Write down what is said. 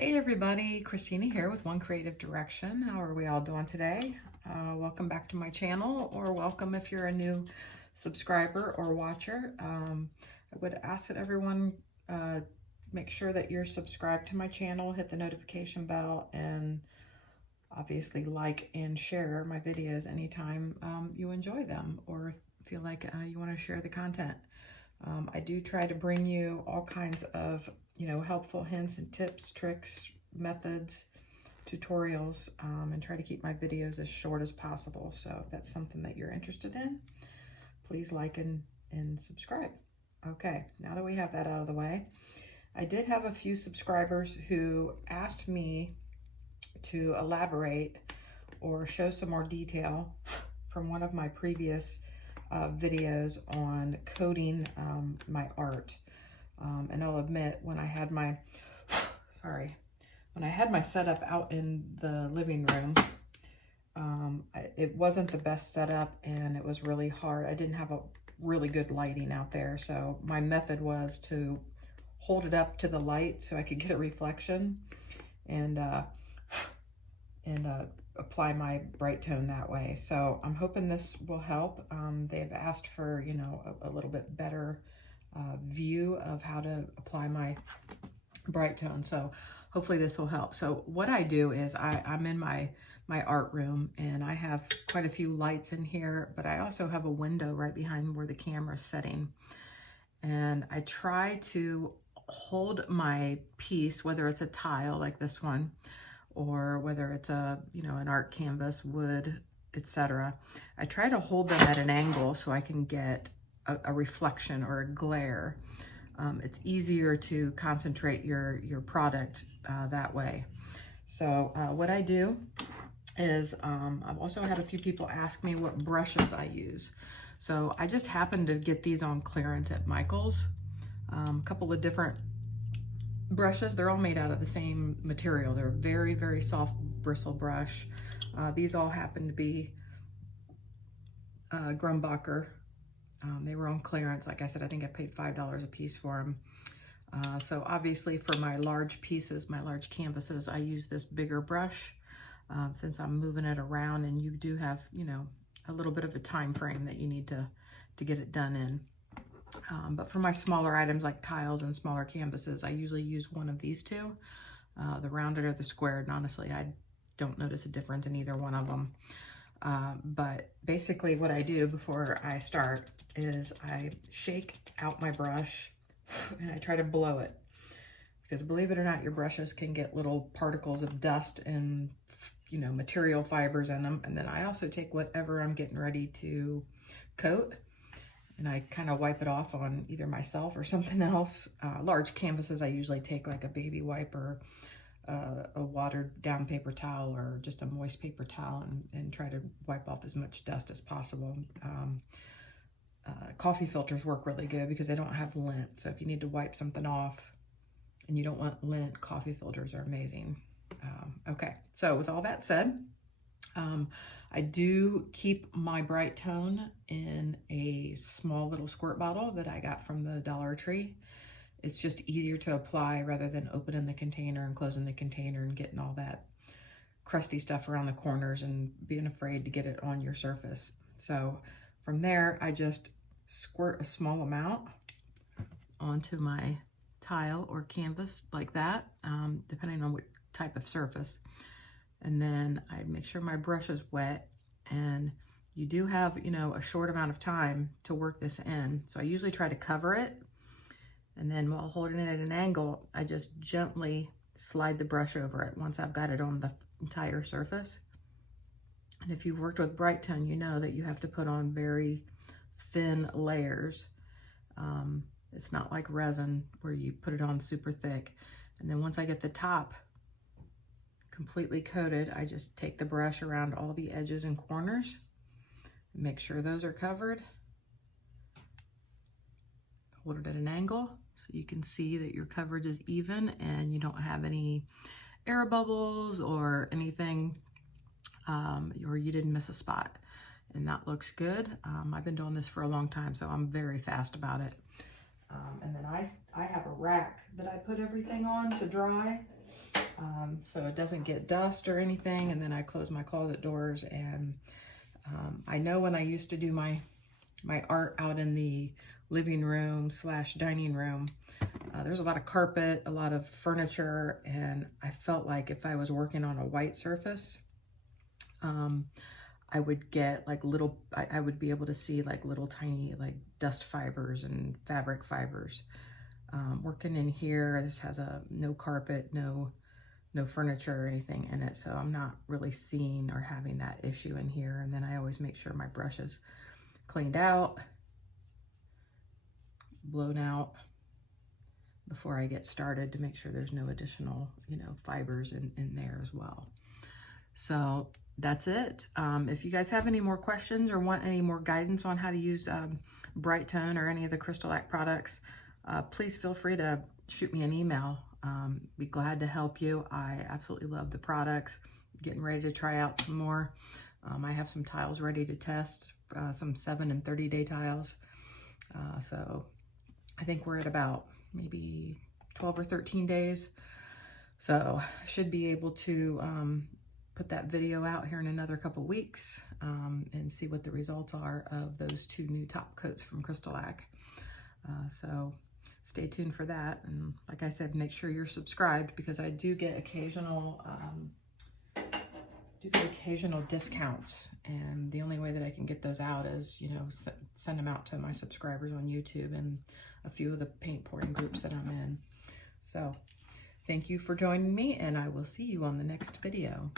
Hey everybody, Christina here with One Creative Direction. How are we all doing today? Welcome back to my channel, or welcome if you're a new subscriber or watcher. I would ask that everyone make sure that you're subscribed to my channel, hit the notification bell, and obviously like and share my videos anytime you enjoy them or feel like you want to share the content. I do try to bring you all kinds of, helpful hints and tips, tricks, methods, tutorials, and try to keep my videos as short as possible. So if that's something that you're interested in, please like and subscribe. Okay, now that we have that out of the way, I did have a few subscribers who asked me to elaborate or show some more detail from one of my previous videos on coding my art. And I'll admit, when I had my, when I had my setup out in the living room, it wasn't the best setup and it was really hard. I didn't have a really good lighting out there. So my method was to hold it up to the light so I could get a reflection and apply my Brite Tone that way. So I'm hoping this will help. They've asked for, a little bit better view of how to apply my Brite Tone. So hopefully this will help. So what I do is I'm in my art room and I have quite a few lights in here, but I also have a window right behind where the camera's sitting. And I try to hold my piece, whether it's a tile like this one, or whether it's an art canvas, wood, etc. I try to hold them at an angle so I can get a reflection or a glare. It's easier to concentrate your product that way. So what I do is I've also had a few people ask me what brushes I use. So I just happened to get these on clearance at Michael's. A couple of different brushes. They're all made out of the same material. They're very, very soft bristle brush. These all happen to be Grumbacher. They were on clearance. Like I said, I think I paid $5 a piece for them. So obviously for my large pieces, my large canvases, I use this bigger brush since I'm moving it around, and you do have, a little bit of a time frame that you need to get it done in. But for my smaller items like tiles and smaller canvases, I usually use one of these two, the rounded or the squared. And honestly, I don't notice a difference in either one of them. But basically what I do before I start is I shake out my brush and I try to blow it. Because believe it or not, your brushes can get little particles of dust and, material fibers in them. And then I also take whatever I'm getting ready to coat and I kind of wipe it off on either myself or something else. Large canvases, I usually take like a baby wipe or a watered down paper towel or just a moist paper towel and try to wipe off as much dust as possible. Coffee filters work really good because they don't have lint. So if you need to wipe something off and you don't want lint, coffee filters are amazing. Okay, so with all that said, I do keep my Brite Tone in a small little squirt bottle that I got from the Dollar Tree. It's just easier to apply rather than opening the container and closing the container and getting all that crusty stuff around the corners and being afraid to get it on your surface. So from there, I just squirt a small amount onto my tile or canvas like that, depending on what type of surface. And then I make sure my brush is wet, and you do have, a short amount of time to work this in. So I usually try to cover it. And then while holding it at an angle, I just gently slide the brush over it once I've got it on the entire surface. And if you've worked with Brite Tone, you know that you have to put on very thin layers. It's not like resin where you put it on super thick. And then once I get the top completely coated, I just take the brush around all the edges and corners, make sure those are covered, hold it at an angle so you can see that your coverage is even and you don't have any air bubbles or anything, or you didn't miss a spot. And that looks good. I've been doing this for a long time, so I'm very fast about it. And then I have a rack that I put everything on to dry. so it doesn't get dust or anything. And then I close my closet doors, and I know when I used to do my art out in the living room / dining room, there's a lot of carpet, a lot of furniture, and I felt like if I was working on a white surface, I would get like little, I would be able to see like little tiny like dust fibers and fabric fibers. Working in here, this has no carpet, no furniture or anything in it, so I'm not really seeing or having that issue in here. And then I always make sure my brush is cleaned out, blown out before I get started, to make sure there's no additional, fibers in there as well. So that's it. If you guys have any more questions or want any more guidance on how to use Brite Tone or any of the Crystalac products, please feel free to shoot me an email. Be glad to help you. I absolutely love the products. Getting ready to try out some more. I have some tiles ready to test, some 7 and 30-day tiles. So I think we're at about maybe 12 or 13 days. So I should be able to put that video out here in another couple weeks, and see what the results are of those 2 new top coats from Crystalac. So stay tuned for that. And like I said, make sure you're subscribed, because I do get occasional discounts, and the only way that I can get those out is, send them out to my subscribers on YouTube and a few of the paint pouring groups that I'm in. So thank you for joining me, and I will see you on the next video.